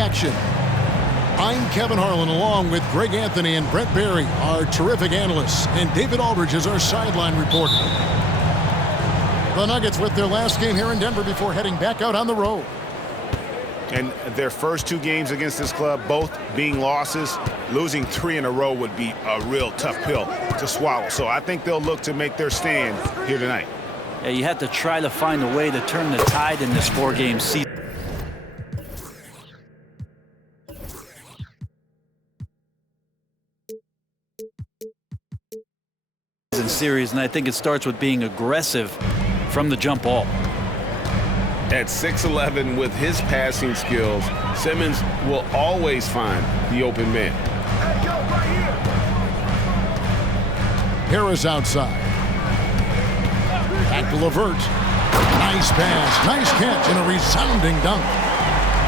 action. I'm Kevin Harlan, along with Greg Anthony and Brent Barry, our terrific analysts, and David Aldridge is our sideline reporter. The Nuggets with their last game here in Denver before heading back out on the road. And their first 2 games against this club, both being losses, losing 3 in a row would be a real tough pill to swallow. So I think they'll look to make their stand here tonight. Yeah, you have to try to find a way to turn the tide in this 4-game season. Series, and I think it starts with being aggressive from the jump ball. At 6'11", with his passing skills, Simmons will always find the open man. Harris outside. Back to LeVert. Nice pass, nice catch, and a resounding dunk.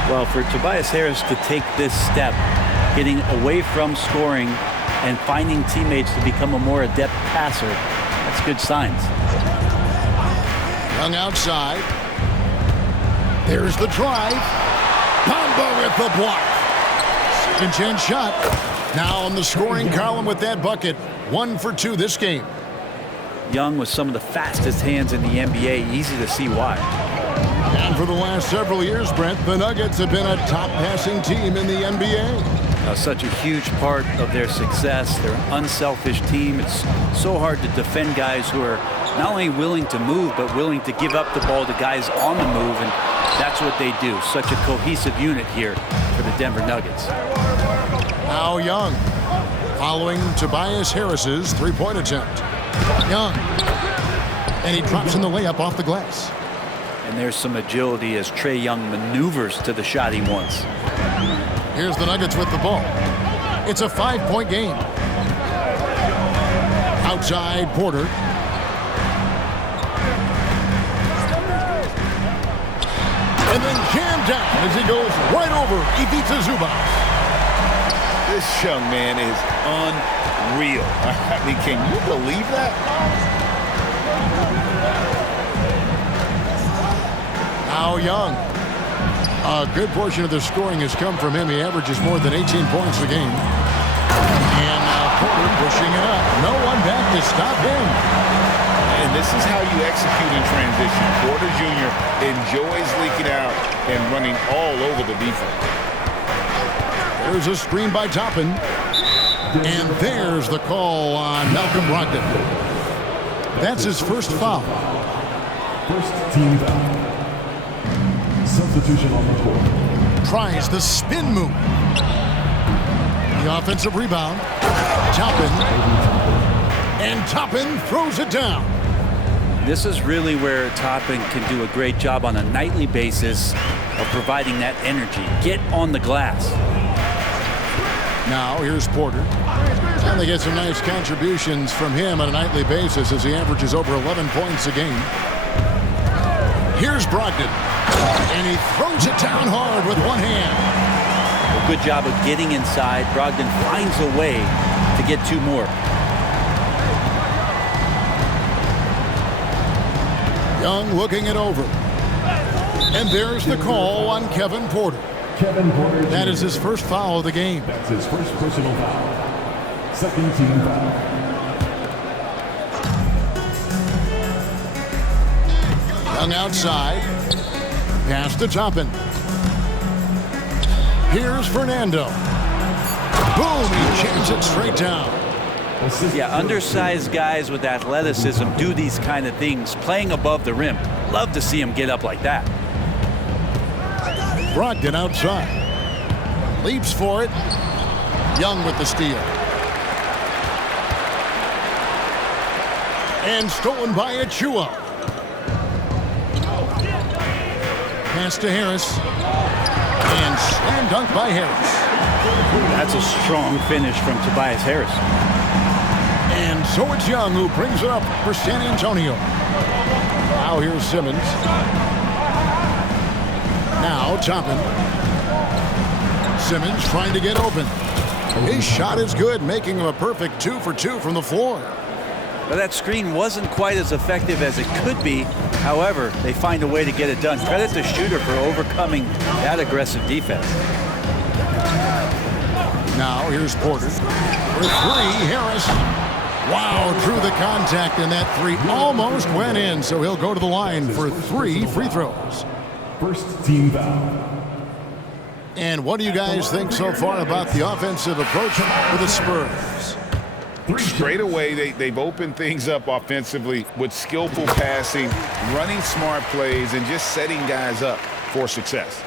Well, for Tobias Harris to take this step, getting away from scoring and finding teammates to become a more adept passer, that's good signs. Young outside. There's the drive. Bamba with the block. Second chance shot. Now on the scoring column with that bucket. 1 for 2 this game. Young with some of the fastest hands in the NBA. Easy to see why. And for the last several years, Brent, the Nuggets have been a top passing team in the NBA. Such a huge part of their success. They're an unselfish team. It's so hard to defend guys who are not only willing to move, but willing to give up the ball to guys on the move, and that's what they do. Such a cohesive unit here for the Denver Nuggets. Now Young, following Tobias Harris's three-point attempt. Young, and he drops in the layup off the glass. And there's some agility as Trae Young maneuvers to the shot he wants. Here's the Nuggets with the ball. It's a 5-point game. Outside Porter. And then jammed down as he goes right over Ivica Zubac. This young man is unreal. I mean, can you believe that? Now Young. A good portion of the scoring has come from him. He averages more than 18 points a game. And now Porter pushing it up. No one back to stop him. And this is how you execute in transition. Porter Jr. enjoys leaking out and running all over the defense. There's a screen by Toppin. And there's the call on Malcolm Brogdon. That's his first foul. First team foul. Substitution on the court. Tries the spin move. The offensive rebound. Toppin. And Toppin throws it down. This is really where Toppin can do a great job on a nightly basis of providing that energy. Get on the glass. Now here's Porter. And they get some nice contributions from him on a nightly basis as he averages over 11 points a game. Here's Brogdon. And he throws it down hard with one hand. A good job of getting inside. Brogdon finds a way to get 2 more. Young looking it over. And there's the call on Kevin Porter. Kevin Porter. That is his first foul of the game. That's his first personal foul. Second team foul. Young outside. Pass to Toppin. Here's Fernando. Boom, he jams it straight down. Yeah, undersized guys with athleticism do these kind of things, playing above the rim. Love to see him get up like that. Brogdon outside. Leaps for it. Young with the steal. And stolen by Achua. Pass to Harris. And slam dunk by Harris. That's a strong finish from Tobias Harris. And so it's Young who brings it up for San Antonio. Now here's Simmons. Now Toppin. Simmons trying to get open. His shot is good, making him a perfect 2 for 2 from the floor. But that screen wasn't quite as effective as it could be. However, they find a way to get it done. Credit the shooter for overcoming that aggressive defense. Now here's Porter. For three, Harris. Wow, drew the contact, and that three almost went in, so he'll go to the line for 3 free throws. First team foul. And what do you guys think so far about the offensive approach for the Spurs? Straight away, they've opened things up offensively with skillful passing, running smart plays, and just setting guys up for success.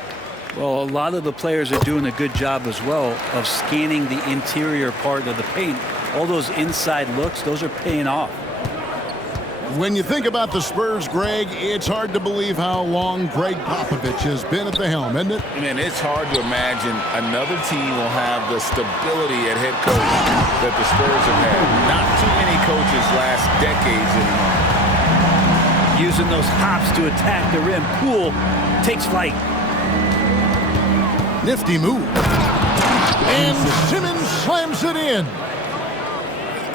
Well, a lot of the players are doing a good job as well of scanning the interior part of the paint. All those inside looks, those are paying off. When you think about the Spurs, Greg, it's hard to believe how long Greg Popovich has been at the helm, isn't it? Man, it's hard to imagine another team will have the stability at head coach that the Spurs have had. Not too many coaches last decades anymore. Using those hops to attack the rim. Poole takes flight. Nifty move. And Simmons slams it in.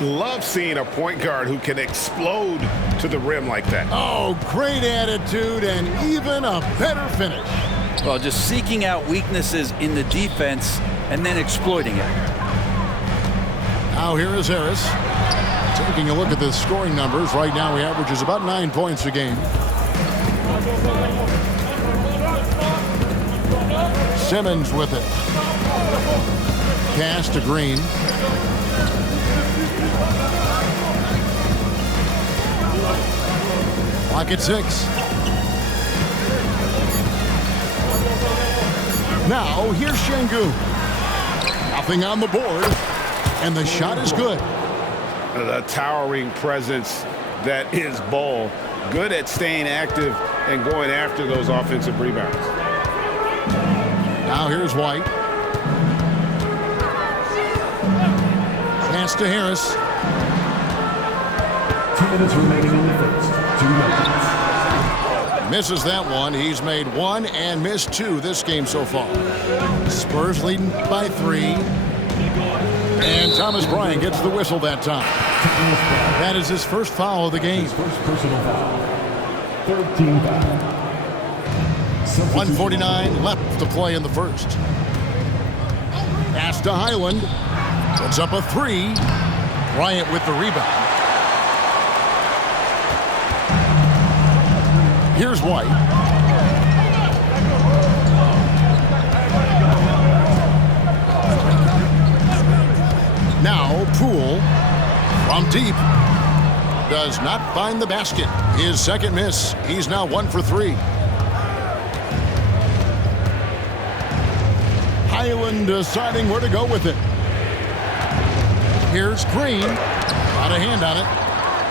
Love seeing a point guard who can explode to the rim like that. Oh, great attitude and even a better finish. Well, just seeking out weaknesses in the defense and then exploiting it. Now here is Harris. Taking a look at the scoring numbers. Right now he averages about 9 points a game. Simmons with it. Pass to Green. Clock at 6. Now here's Şengün. Nothing on the board, and the shot is good. The towering presence that is Ball. Good at staying active and going after those offensive rebounds. Now here's White. Pass to Harris. 2 minutes remaining in the first. 2 minutes. Misses that one. He's made 1 and missed 2 this game so far. Spurs leading by 3. And Thomas Bryant gets the whistle that time. That is his first foul of the game. His first personal foul. Third team foul. 1:49 left to play in the first. Pass to Highland. Puts up a 3. Bryant with the rebound. Here's White. Now Poole from deep. Does not find the basket. His second miss. He's now 1 for 3. Highland deciding where to go with it. Here's Green. Got a hand on it.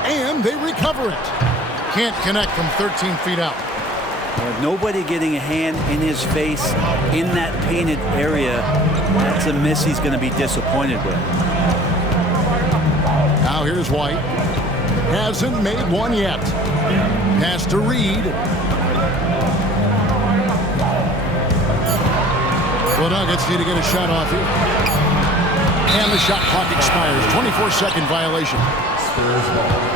And they recover it. Can't connect from 13 feet out. Nobody getting a hand in his face in that painted area. That's a miss he's going to be disappointed with. Now here's White. Hasn't made one yet. Pass to Reed. The Nuggets need to get a shot off here. And the shot clock expires. 24-second violation. Spurs ball.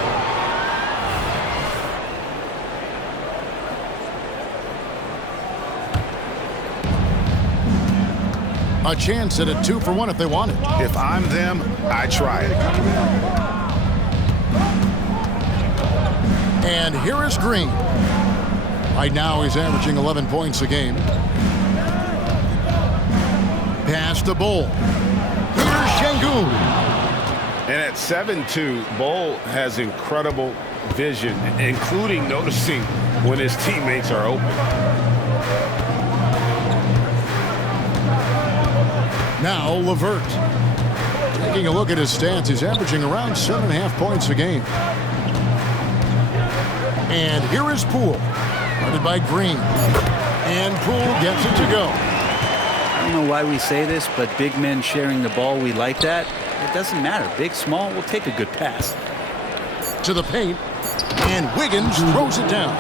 A chance at a 2-for-1 if they want it. If I'm them, I try it. And here is Green. Right now he's averaging 11 points a game. Pass to Bol. Here's Şengün. And at 7'2", Bol has incredible vision, including noticing when his teammates are open. Now LeVert. Taking a look at his stats, he's averaging around 7.5 points a game. And here is Poole. Guarded by Green. And Poole gets it to go. I don't know why we say this, but big men sharing the ball, we like that. It doesn't matter. Big, small, we'll take a good pass. To the paint. And Wiggins throws it down.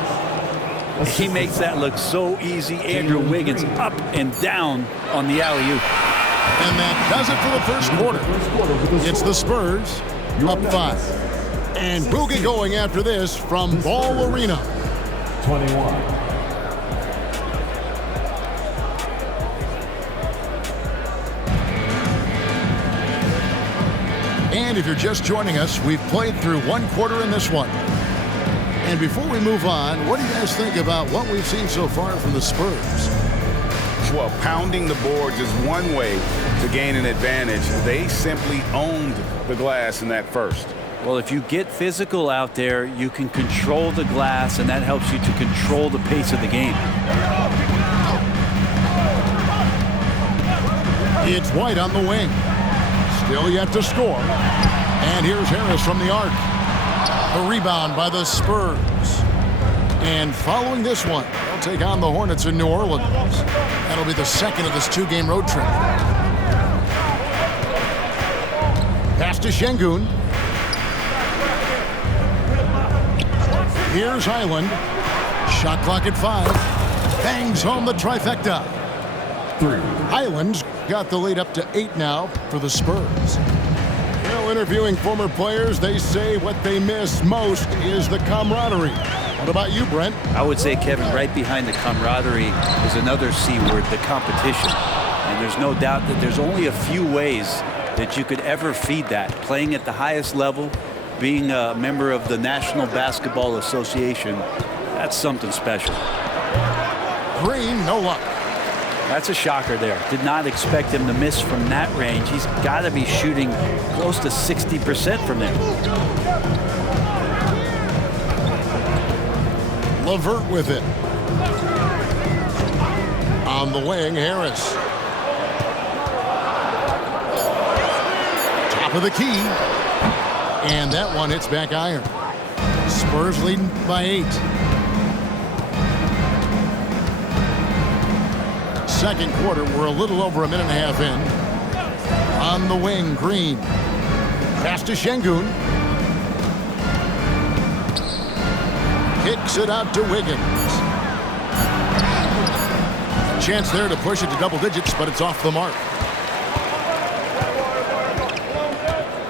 He makes that look so easy. Andrew Wiggins up and down on the alley-oop. And that does it for the first quarter. It's the Spurs up 5. And we'll get going after this from Ball Arena. 21. And if you're just joining us, we've played through one quarter in this one. And before we move on, what do you guys think about what we've seen so far from the Spurs? Well, pounding the boards is one way to gain an advantage. They simply owned the glass in that first. Well, if you get physical out there, you can control the glass, and that helps you to control the pace of the game. It's White on the wing. Still yet to score. And here's Harris from the arc. The rebound by the Spurs. And following this one, they'll take on the Hornets in New Orleans. That'll be the second of this two-game road trip. Pass to Şengün. Here's Highland. Shot clock at 5. Bangs home the trifecta. 3. Highland's got the lead up to 8 now for the Spurs. You know, interviewing former players, they say what they miss most is the camaraderie. What about you, Brent? I would say, Kevin, right behind the camaraderie is another C word, the competition. And there's no doubt that there's only a few ways that you could ever feed that. Playing at the highest level, being a member of the National Basketball Association, that's something special. Green, no luck. That's a shocker there. Did not expect him to miss from that range. He's got to be shooting close to 60% from there. LeVert with it. On the wing, Harris. Top of the key. And that one hits back iron. Spurs leading by 8. Second quarter, we're a little over a minute and a half in. On the wing, Green. Pass to Şengün. Kicks it out to Wiggins. Chance there to push it to double digits, but it's off the mark.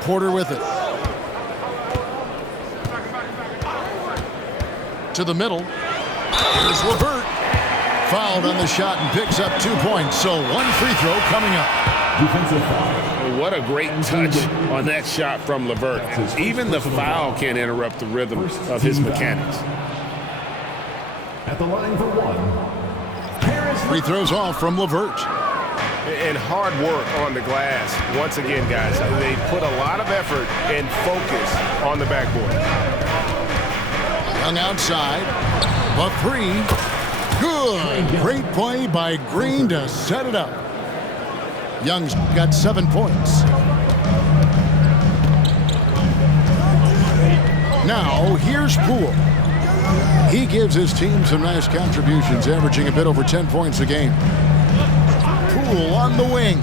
Porter with it. To the middle. Here's LeVert. Fouled on the shot and picks up 2 points. So one free throw coming up. Defensive foul. What a great touch on that shot from LeVert. Even the foul can't interrupt the rhythm of his mechanics. At the line for 1. Harris. Free throws off from LeVert. And hard work on the glass. Once again, guys, they put a lot of effort and focus on the backboard. Young outside. The 3. Good. Great play by Green to set it up. Young's got 7 points. Now, here's Poole. He gives his team some nice contributions, averaging a bit over 10 points a game. Poole on the wing.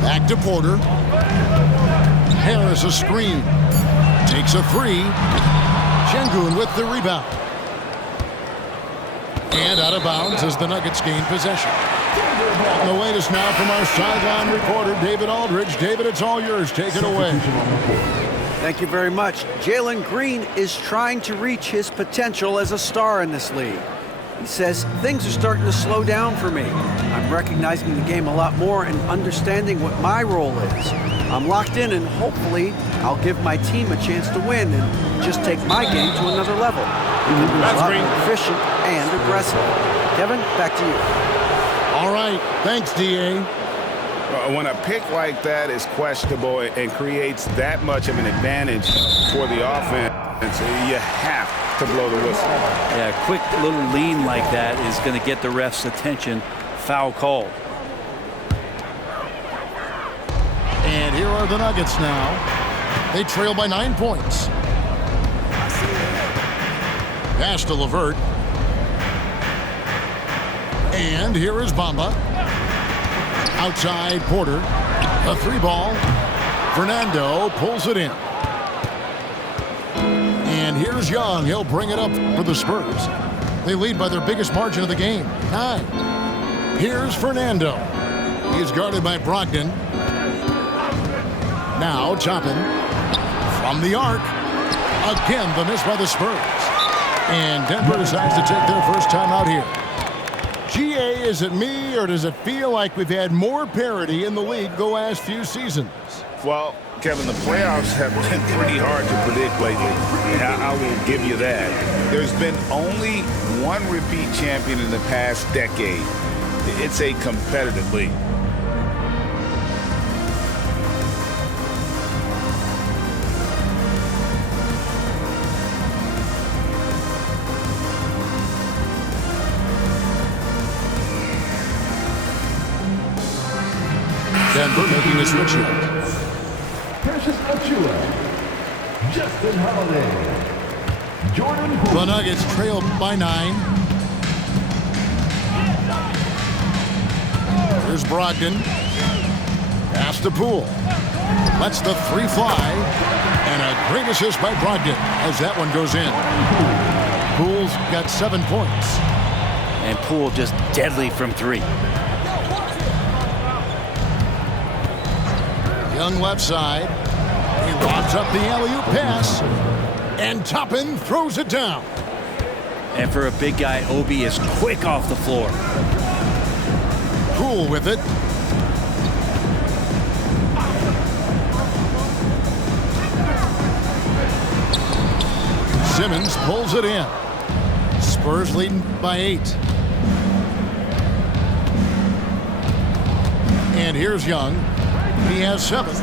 Back to Porter. Harris a screen. Takes a 3. Şengün with the rebound. And out of bounds as the Nuggets gain possession. The latest now from our sideline reporter, David Aldridge. David, it's all yours. Take it away. Thank you very much. Jalen Green is trying to reach his potential as a star in this league. He says, things are starting to slow down for me. I'm recognizing the game a lot more and understanding what my role is. I'm locked in, and hopefully I'll give my team a chance to win and just take my game to another level. He can be a lot more efficient and aggressive. Kevin, back to you. All right. Thanks, D.A. When a pick like that is questionable and creates that much of an advantage for the offense, you have to blow the whistle. Yeah, a quick little lean like that is going to get the ref's attention. Foul call. And here are the Nuggets now. They trail by 9 points. Pass to LeVert. And here is Bamba. Outside Porter. A 3-ball. Fernando pulls it in. And here's Young. He'll bring it up for the Spurs. They lead by their biggest margin of the game, 9. Here's Fernando. He's guarded by Brogdon. Now Toppin from the arc. Again, the miss by the Spurs. And Denver decides to take their first time out here. GA, is it me, or does it feel like we've had more parity in the league the last few seasons? Well, Kevin, the playoffs have been pretty hard to predict lately. I will give you that. There's been only one repeat champion in the past decade. It's a competitive league. Denver making a switch here. Precious Achua, Justin Holiday, Jordan Poole. The Nuggets trail by 9. Here's Brogdon. Pass to Poole. Lets the 3 fly. And a great assist by Brogdon as that one goes in. Poole's got 7 points. And Poole just deadly from 3. Young left side. He lobs up the alley-oop pass. And Toppin throws it down. And for a big guy, Obi is quick off the floor. Poole with it. Simmons pulls it in. Spurs leading by 8. And here's Young. He has 7.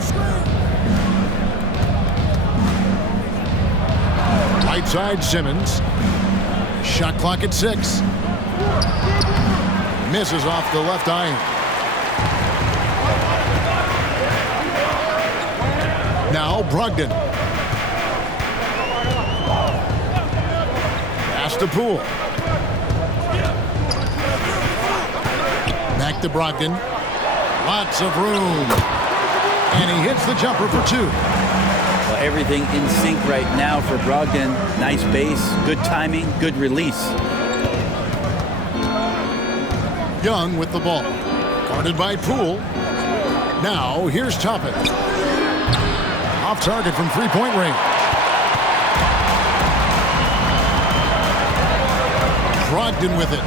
Right side Simmons. Shot clock at 6. Misses off the left iron. Now Brogdon. Pass to Poole. Back to Brogdon. Lots of room. And he hits the jumper for 2. Well, everything in sync right now for Brogdon. Nice base, good timing, good release. Young with the ball. Guarded by Poole. Now here's Toppin. Off target from 3-point range. Brogdon with it.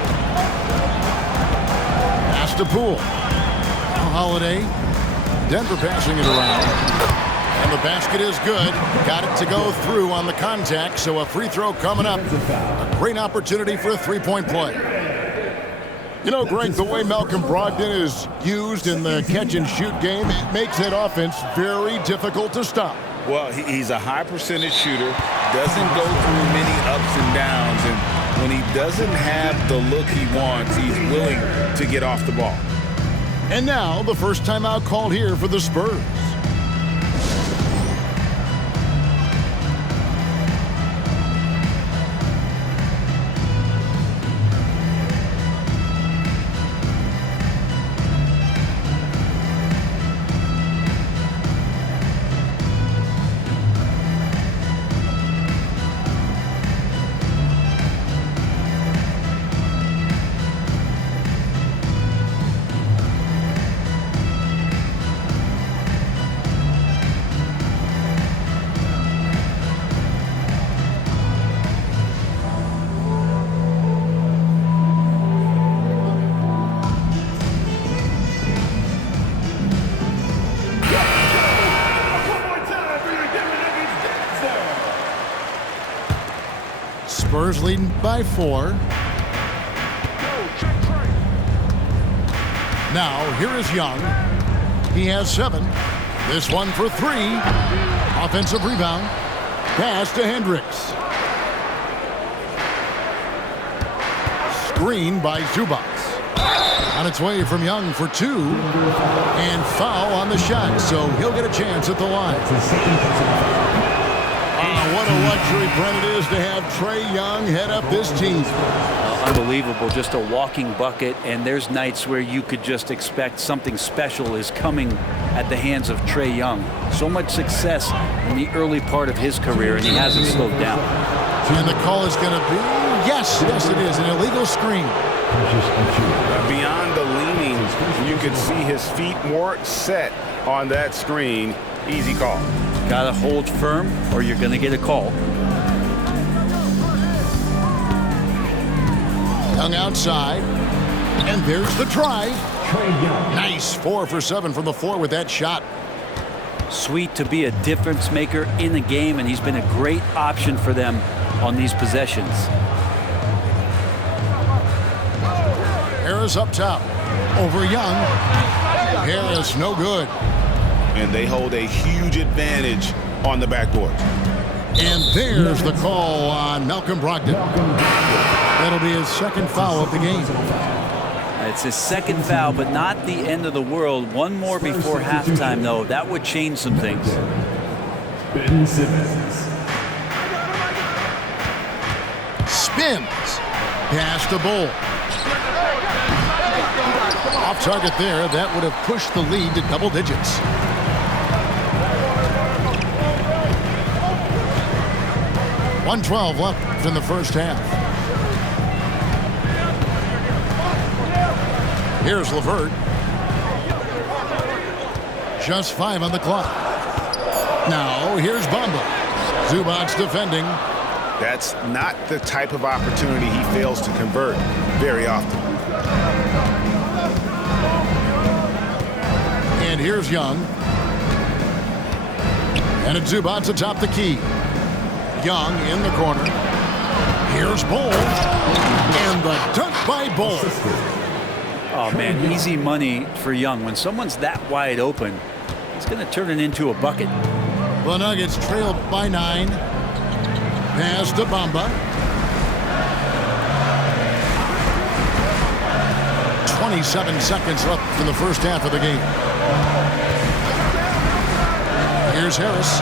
Pass to Poole. Holiday. Denver passing it around. And the basket is good. Got it to go through on the contact, so a free throw coming up. A great opportunity for a 3-point play. You know, Greg, the way Malcolm Brogdon is used in the catch-and-shoot game, it makes that offense very difficult to stop. Well, he's a high-percentage shooter, doesn't go through many ups and downs, and when he doesn't have the look he wants, he's willing to get off the ball. And now, the first timeout called here for the Spurs. Spurs leading by 4. Now, here is Young. He has 7. This one for 3. Offensive rebound. Pass to Hendricks. Screen by Zubac. On its way from Young for 2. And foul on the shot, so he'll get a chance at the line. What a luxury, Brent, it is to have Trae Young head up this team. Unbelievable, just a walking bucket, and there's nights where you could just expect something special is coming at the hands of Trae Young. So much success in the early part of his career, and he hasn't slowed down. And the call is going to be, yes, it is, an illegal screen. Beyond the leaning, you can see his feet more set on that screen. Easy call. Gotta hold firm or you're gonna get a call. Young outside, and there's the try. Nice 4 for 7 from the floor with that shot. Sweet to be a difference maker in the game, and he's been a great option for them on these possessions. Harris up top. Over Young. Harris no good. And they hold a huge advantage on the backboard. And there's the call on Malcolm Brogdon. That'll be his second foul of the game. It's his second foul, but not the end of the world. One more before halftime, though. That would change some things. Ben Simmons. Spins. Pass to Bull. Off target there. That would have pushed the lead to double digits. .112 left in the first half. Here's LeVert. Just 5 on the clock. Now here's Bamba. Zubac's defending. That's not the type of opportunity he fails to convert very often. And here's Young. And it's Zubac atop the key. Young in the corner. Here's Bull. And the dunk by Bull. Oh, man, easy money for Young. When someone's that wide open, it's going to turn it into a bucket. The Nuggets trailed by 9. Pass to Bamba. 27 seconds left in the first half of the game. Here's Harris.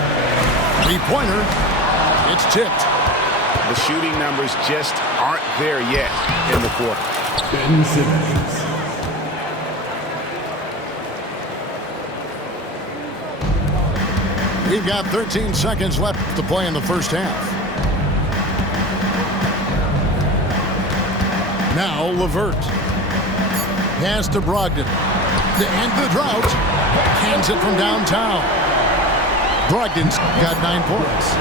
Three-pointer. It's tipped. The shooting numbers just aren't there yet in the quarter. Ben Simmons. We've got 13 seconds left to play in the first half. Now LeVert. Pass to Brogdon. To end the drought. Hands it from downtown. Brogdon's got 9 points.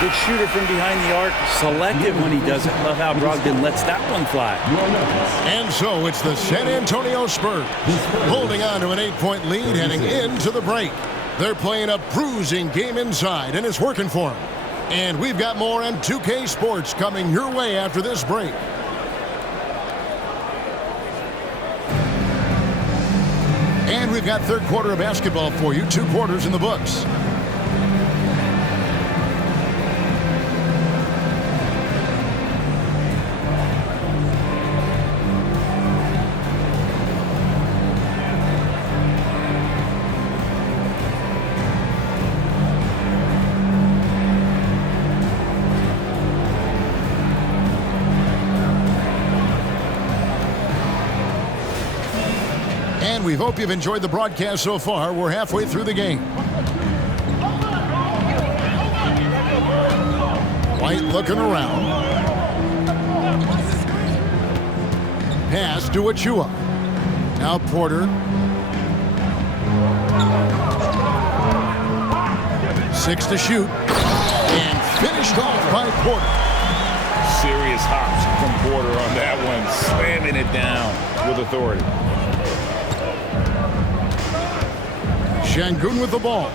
Good shooter from behind the arc. Selective when he does it. Love how Brogdon lets that one fly. And so it's the San Antonio Spurs holding on to an 8-point lead heading into the break. They're playing a bruising game inside, and it's working for them. And we've got more on 2K Sports coming your way after this break. And we've got third quarter of basketball for you. 2 quarters in the books. And we hope you've enjoyed the broadcast so far. We're halfway through the game. White looking around. Pass to Achua. Now Porter. 6 to shoot. And finished off by Porter. Serious hops from Porter on that one, slamming it down with authority. Şengün with the ball.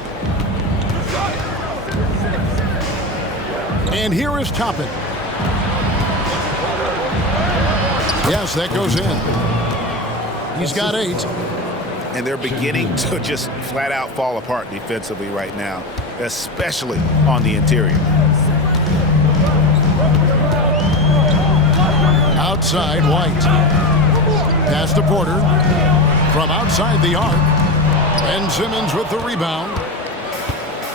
And here is Toppin. Yes, that goes in. He's got 8. And they're beginning to just flat out fall apart defensively right now, especially on the interior. Outside, White. Pass to Porter. From outside the arc. And Simmons with the rebound.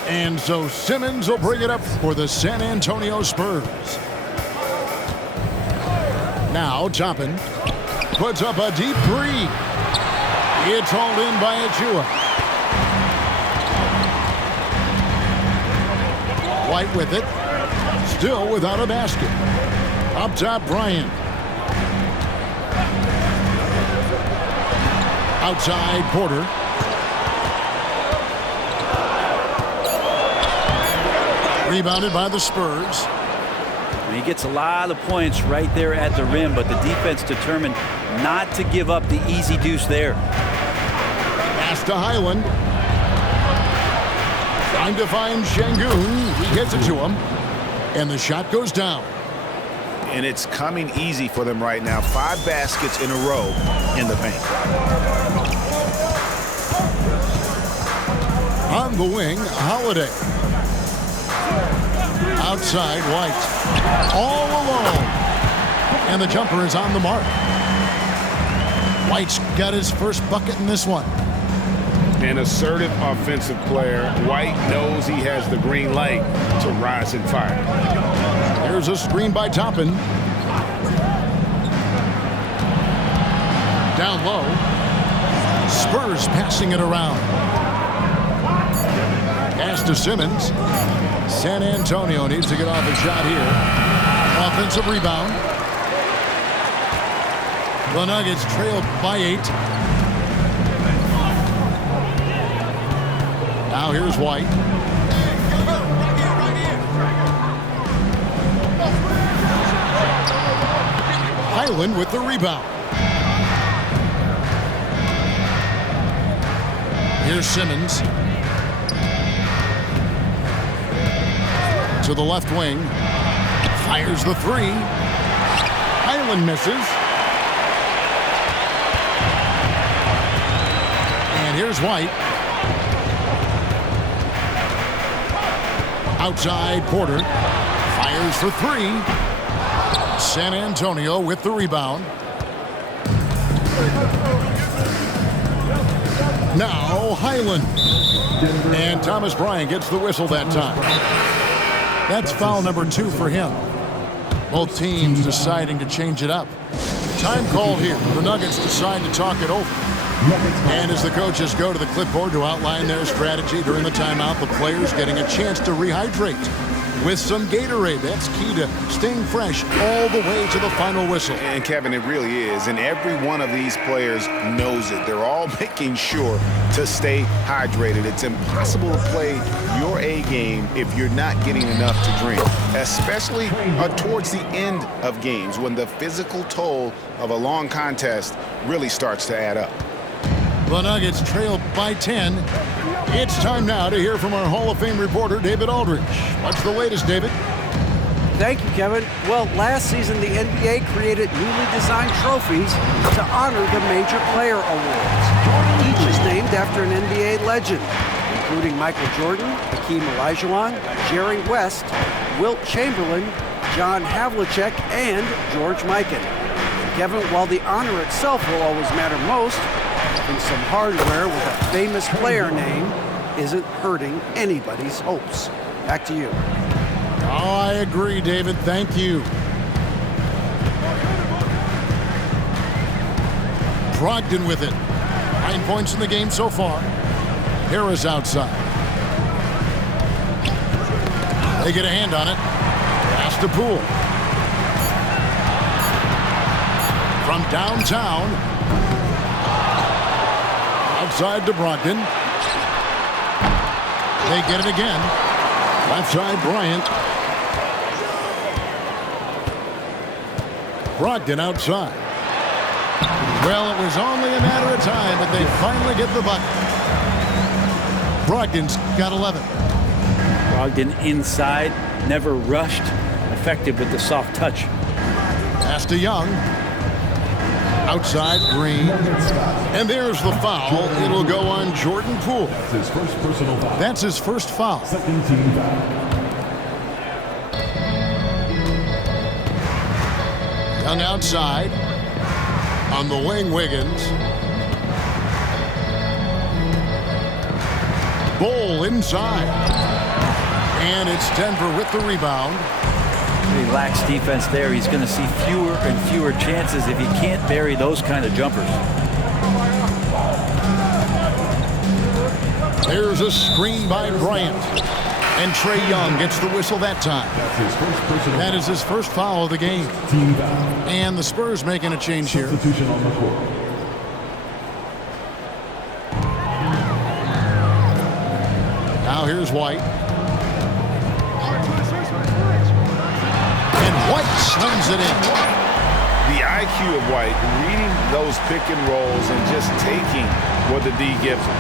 And so Simmons will bring it up for the San Antonio Spurs. Now Toppin puts up a deep 3. It's hauled in by Achua. White with it. Still without a basket. Up top, Bryant. Outside, Porter. Rebounded by the Spurs. And he gets a lot of points right there at the rim, but the defense determined not to give up the easy deuce there. Pass to Highland. Time to find Şengün. He gets it to him. And the shot goes down. And it's coming easy for them right now. 5 baskets in a row in the paint. On the wing, Holiday. Outside, White. All alone. And the jumper is on the mark. White's got his first bucket in this one. An assertive offensive player. White knows he has the green light to rise and fire. There's a screen by Toppin. Down low. Spurs passing it around. Pass to Simmons. San Antonio needs to get off a shot here. Offensive rebound. The Nuggets trail by 8. Now here's White. Highland with the rebound. Here's Simmons. To the left wing. Fires the 3. Highland misses. And here's White. Outside, Porter fires for 3. San Antonio with the rebound. Now Highland. And Thomas Bryant gets the whistle that time. That's foul number 2 for him. Both teams deciding to change it up. Time called here. The Nuggets decide to talk it over. And as the coaches go to the clipboard to outline their strategy during the timeout, the players getting a chance to rehydrate with some Gatorade. That's key to staying fresh all the way to the final whistle. And Kevin, it really is. And every one of these players knows it. They're all making sure to stay hydrated. It's impossible to play your A game if you're not getting enough to drink, especially towards the end of games when the physical toll of a long contest really starts to add up. The Nuggets trail by 10. It's time now to hear from our Hall of Fame reporter, David Aldridge. What's the latest, David? Thank you, Kevin. Well, last season, the NBA created newly designed trophies to honor the major player awards. Each is named after an NBA legend, including Michael Jordan, Hakeem Olajuwon, Jerry West, Wilt Chamberlain, John Havlicek, and George Mikan. Kevin, while the honor itself will always matter most, having some hardware with a famous player name isn't hurting anybody's hopes. Back to you. Oh, I agree, David. Thank you. Brogdon with it. 9 points in the game so far. Harris outside. They get a hand on it. Pass to Poole. From downtown. Outside to Brogdon. They get it again. Left side, Bryant. Brogdon outside. Well, it was only a matter of time, but they finally get the bucket. Brogdon's got 11. Brogdon inside, never rushed, effective with the soft touch. Pass to Young. Outside, Green. And there's the foul. It'll go on Jordan Poole. That's his first personal foul. That's his first foul. Second team foul. Young outside. On the wing, Wiggins. Bol inside. And it's Denver with the rebound. He lacks defense there. He's going to see fewer and fewer chances if he can't bury those kind of jumpers. There's a screen by Bryant. And Trae Young gets the whistle that time. That's his first personal That is his first foul of the game. team foul. And the Spurs making a change here. Substitution on the court. Now here's White. And White slams it in. The IQ of White, reading those pick and rolls and just taking what the D gives him.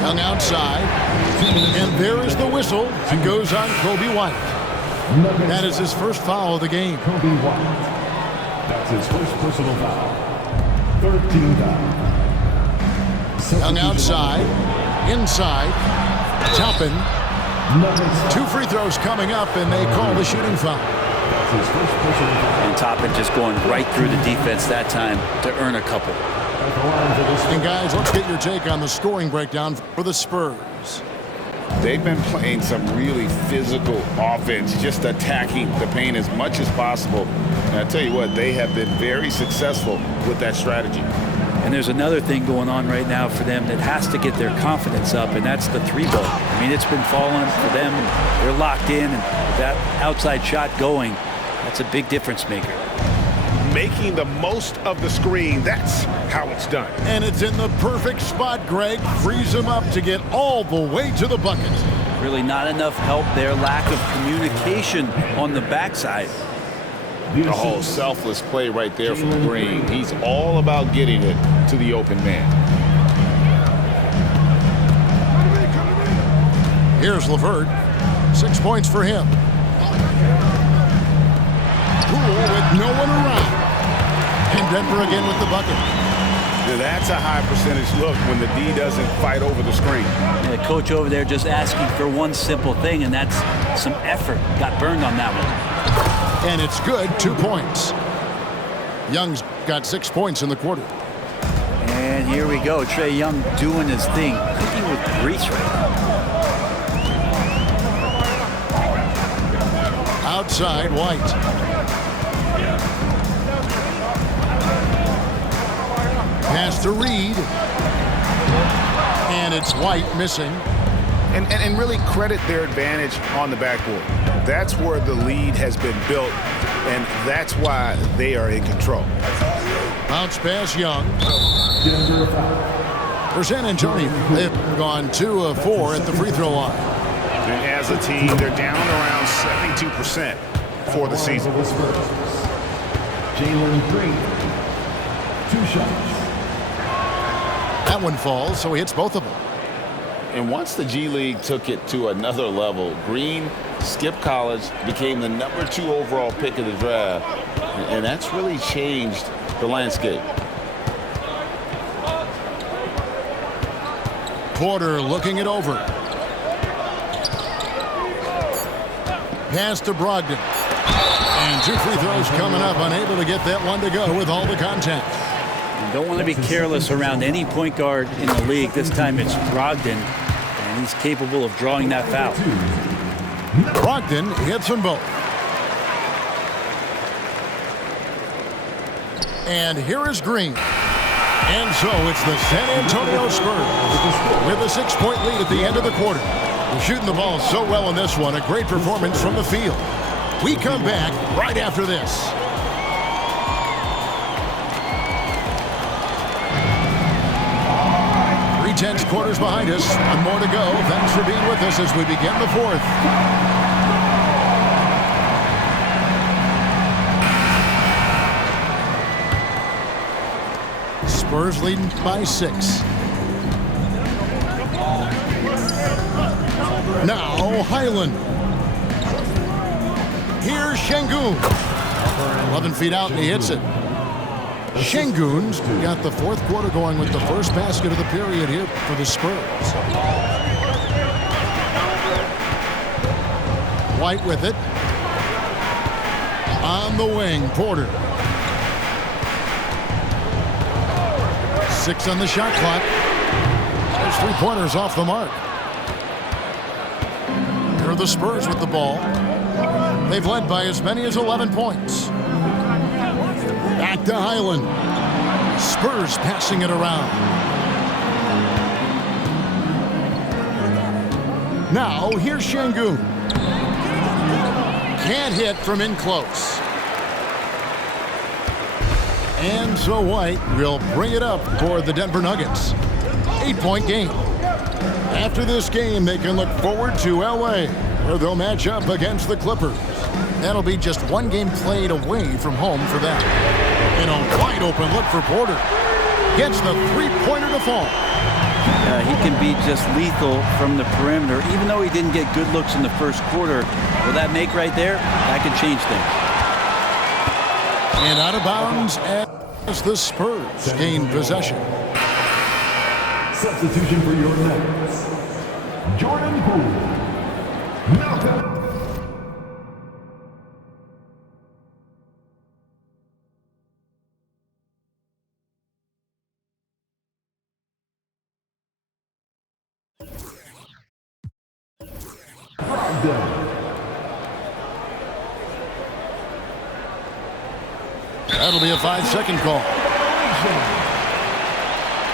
Young outside. And there is the whistle. It goes on Kobe White. That is his first foul of the game. Kobe White. That's his first personal foul. 13 foul. Young outside. Inside. Toppin. 2 free throws coming up, and they call the shooting foul. That's his first personal foul. And Toppin just going right through the defense that time to earn a couple. And guys, let's get your take on the scoring breakdown for the Spurs. They've been playing some really physical offense, just attacking the paint as much as possible. And I tell you what, they have been very successful with that strategy. And there's another thing going on right now for them that has to get their confidence up, and that's the 3-ball. I mean, it's been falling for them. They're locked in, and that outside shot going, that's a big difference maker. Making the most of the screen, that's how it's done. And it's in the perfect spot, Greg. Frees him up to get all the way to the bucket. Really not enough help there. Lack of communication on the backside. The whole selfless play right there from Green. He's all about getting it to the open man. Here's LeVert. 6 points for him. Poole with no one around. And Denver again with the bucket. That's a high percentage look when the D doesn't fight over the screen. And the coach over there just asking for one simple thing, and that's some effort. Got burned on that one. And it's good, 2 points. Young's got 6 points in the quarter. And here we go. Trae Young doing his thing. Cooking with grease right now. Outside, White. Pass to Reed. And it's White missing. And really credit their advantage on the backboard. That's where the lead has been built, and that's why they are in control. Bounce pass, Young. For San Antonio, they've gone 2 of 4 at the free throw line. And as a team, they're down around 72% for the season. Jalen Green. 2 shots. That one falls, so he hits both of them. And once the G League took it to another level, Green skipped college, became the number 2 overall pick of the draft, and that's really changed the landscape. Porter looking it over. Pass to Brogdon. And 2 free throws coming up, unable to get that one to go with all the contact. You don't want to be careless around any point guard in the league. This time it's Brogdon, and he's capable of drawing that foul. Brogdon hits them both. And here is Green. And so it's the San Antonio Spurs with a 6-point lead at the end of the quarter. They're shooting the ball so well in this one. A great performance from the field. We come back right after this. 3/10 quarters behind us. One more to go. Thanks for being with us as we begin the 4th. Spurs leading by 6. Now Highland. Here's Şengün. 11 feet out and he hits it. Şengün's got the 4th quarter going with the first basket of the period here for the Spurs. White with it. On the wing, Porter. 6 on the shot clock. Those 3-pointers off the mark. Here are the Spurs with the ball. They've led by as many as 11 points. Back to Highland. Spurs passing it around. Now, here's Şengün. Can't hit from in close. And so White will bring it up for the Denver Nuggets. 8-point game. After this game, they can look forward to LA, where they'll match up against the Clippers. That'll be just 1 game played away from home for them. And a wide open look for Porter. Gets the 3-pointer to fall. He can be just lethal from the perimeter. Even though he didn't get good looks in the first quarter, will that make right there? That can change things. And out of bounds as the Spurs gain possession. Substitution for your Nuggets. Jordan Poole. Knockout. That'll be a 5-second call.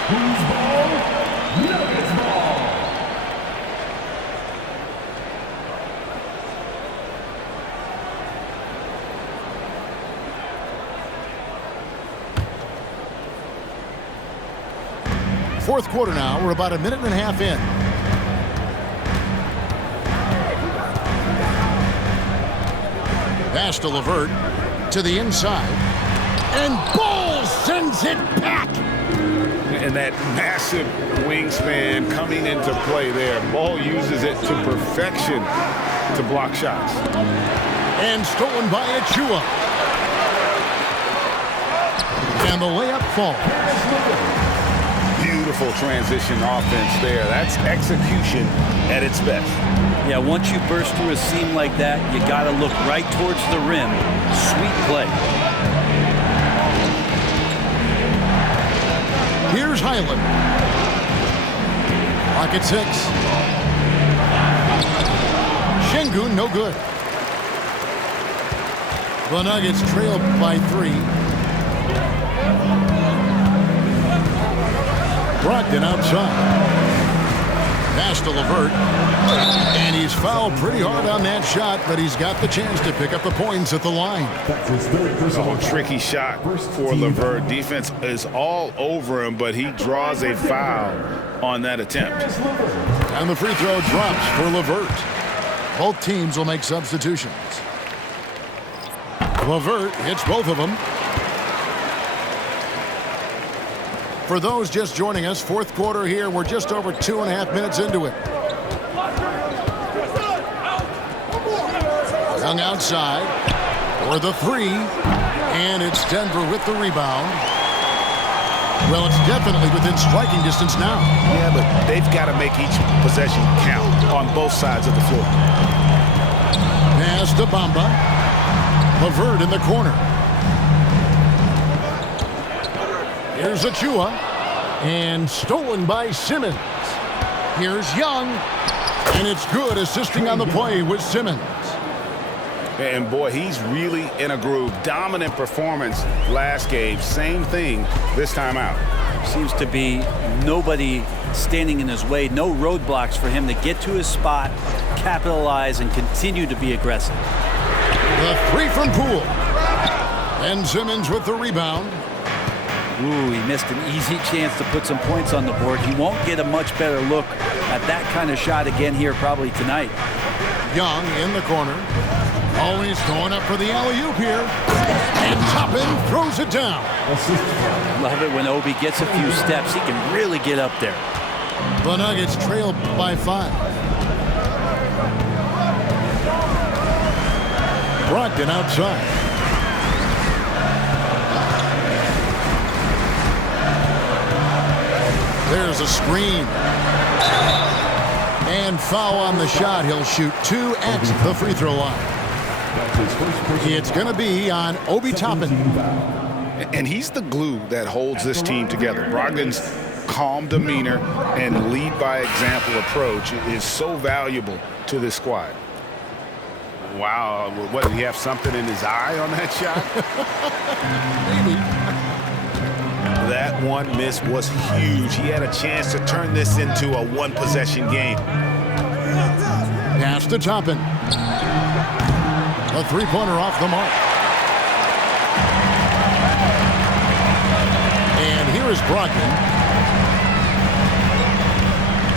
Who's ball? Nuggets ball. Fourth quarter now. We're about a minute and a half in. Pass to LeVert to the inside. And Ball sends it back. And that massive wingspan coming into play there. Ball uses it to perfection to block shots. And stolen by Achua. And the layup falls. Beautiful transition offense there. That's execution at its best. Yeah, once you burst through a seam like that, you got to look right towards the rim. Sweet play. Here's Highland. Rocket 6. Şengün, no good. The Nuggets trail by 3. Brogdon outside. Pass to LeVert. And he's fouled pretty hard on that shot, but he's got the chance to pick up the points at the line. That's his third personal Oh, tricky shot for LeVert. Defense is all over him, but he draws a foul on that attempt. And the free throw drops for LeVert. Both teams will make substitutions. LeVert hits both of them. For those just joining us, fourth quarter here. We're just over 2.5 minutes into it. Young outside for the 3. And it's Denver with the rebound. Well, it's definitely within striking distance now. Yeah, but they've got to make each possession count on both sides of the floor. Pass to Bamba. LeVert in the corner. Here's Achua. And stolen by Simmons. Here's Young. And it's good, assisting on the play with Simmons. And boy, he's really in a groove. Dominant performance last game. Same thing this time out. Seems to be nobody standing in his way. No roadblocks for him to get to his spot, capitalize, and continue to be aggressive. The 3 from Poole. And Simmons with the rebound. Ooh, he missed an easy chance to put some points on the board. He won't get a much better look at that kind of shot again here probably tonight. Young in the corner. Always going up for the alley-oop here. And Toppin throws it down. Love it when Obi gets a few steps. He can really get up there. The Nuggets trail by 5. Brogdon outside. There's a screen. And foul on the shot. He'll shoot 2 at the free throw line. It's going to be on Obi Toppin. And he's the glue that holds this team together. Brogdon's calm demeanor and lead by example approach is so valuable to this squad. Wow, what, did he have something in his eye on that shot? Maybe. That one miss was huge. He had a chance to turn this into a one-possession game. Pass to Toppin. A three-pointer off the mark. And here is Brogdon.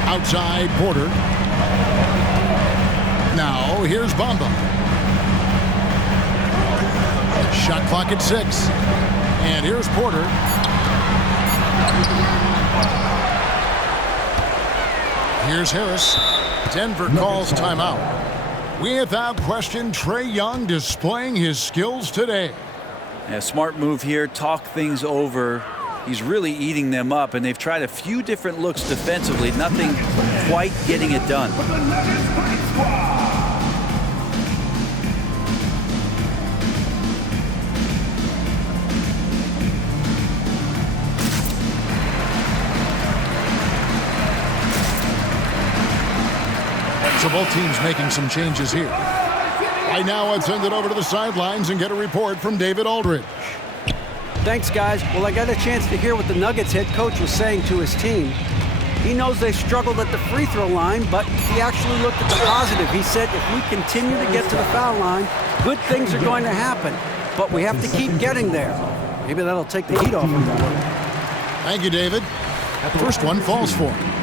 Outside Porter. Now here's Bamba. Shot clock at 6. And here's Porter. Here's Harris. Denver calls timeout. Without question, Trae Young displaying his skills today. A smart move here. Talk things over. He's really eating them up, and they've tried a few different looks defensively. Nothing quite getting it done. So both teams making some changes here. Right now, I'd send it over to the sidelines and get a report from David Aldridge. Thanks, guys. Well, I got a chance to hear what the Nuggets head coach was saying to his team. He knows they struggled at the free throw line, but he actually looked at the positive. He said, if we continue to get to the foul line, good things are going to happen, but we have to keep getting there. Maybe that'll take the heat off him. Thank you, David. First one falls for him.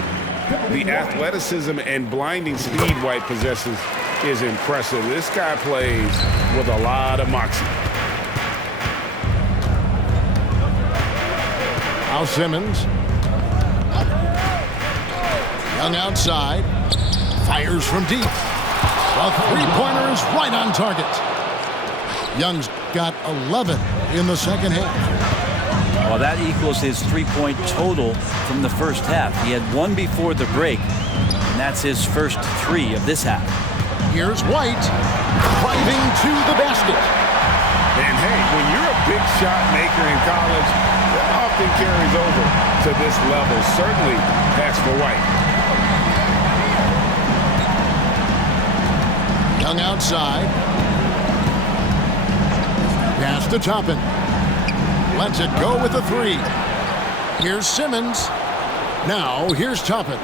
The athleticism and blinding speed White possesses is impressive. This guy plays with a lot of moxie. Now Simmons. Young outside. Fires from deep. A three-pointer is right on target. Young's got 11 in the second half. Well, that equals his three-point total from the first half. He had one before the break, and that's his first three of this half. Here's White driving to the basket. And hey, when you're a big shot maker in college, that often carries over to this level. Certainly that's for White. Young outside. Pass to Toppin. Lets it go with a three. Here's Simmons. Now here's Toppin.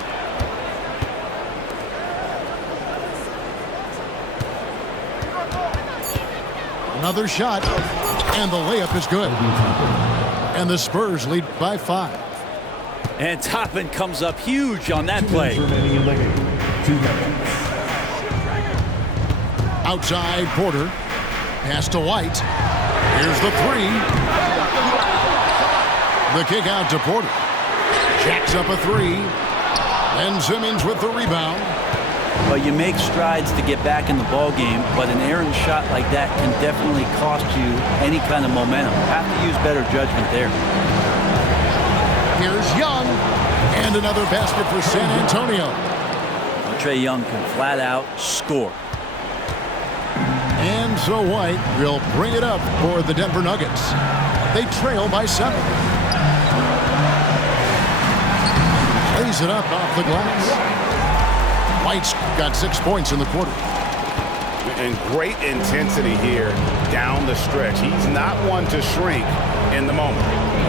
Another shot, and the layup is good. And the Spurs lead by 5. And Toppin comes up huge on that play. Outside Porter. Pass to White. Here's the three. The kick out to Porter. Jacks up a three. And Simmons with the rebound. Well, you make strides to get back in the ball game, but an errant shot like that can definitely cost you any kind of momentum. Have to use better judgment there. Here's Young. And another basket for San Antonio. Trae Young can flat out score. And so White will bring it up for the Denver Nuggets. They trail by 7. Lays it up off the glass. White's got 6 points in the quarter. And great intensity here down the stretch. He's not one to shrink in the moment.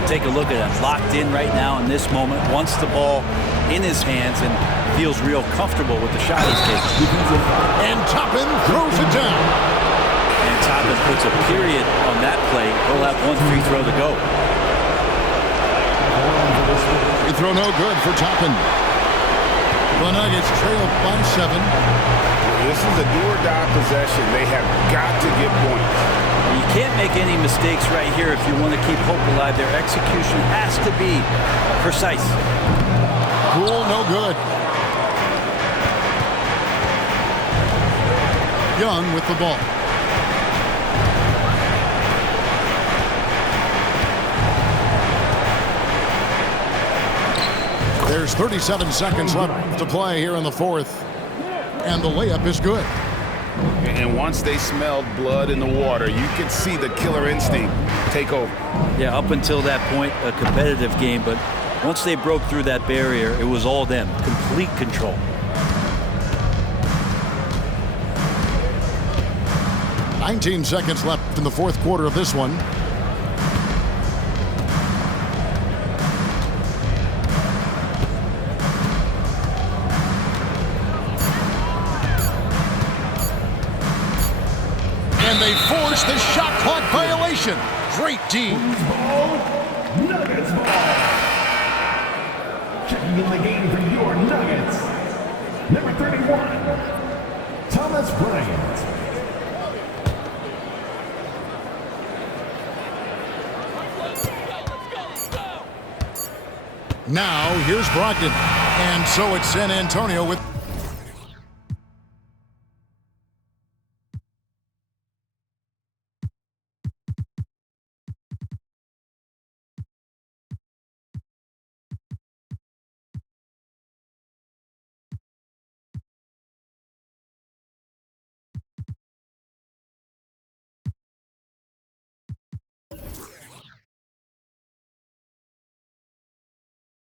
Take a look at him. Locked in right now in this moment. Wants the ball in his hands and feels real comfortable with the shot he's taking. And Toppin throws it down. And Toppin puts a period on that play. He'll have one free throw to go. Free throw no good for Toppin. The Nuggets trail by 7. This is a do-or-die possession. They have got to get points. You can't make any mistakes right here if you want to keep hope alive. Their execution has to be precise. Poole no good. Young with the ball. There's 37 seconds left to play here in the fourth. And the layup is good. And once they smelled blood in the water, you could see the killer instinct take over. Yeah, up until that point, a competitive game. But once they broke through that barrier, it was all them. Complete control. $19 seconds left in the fourth quarter of this one. And they force the shot clock violation. Great team. Nuggets ball. Checking in the game for your Nuggets. Number 31, Thomas Bryant. Now here's Brogdon. And so it's San Antonio with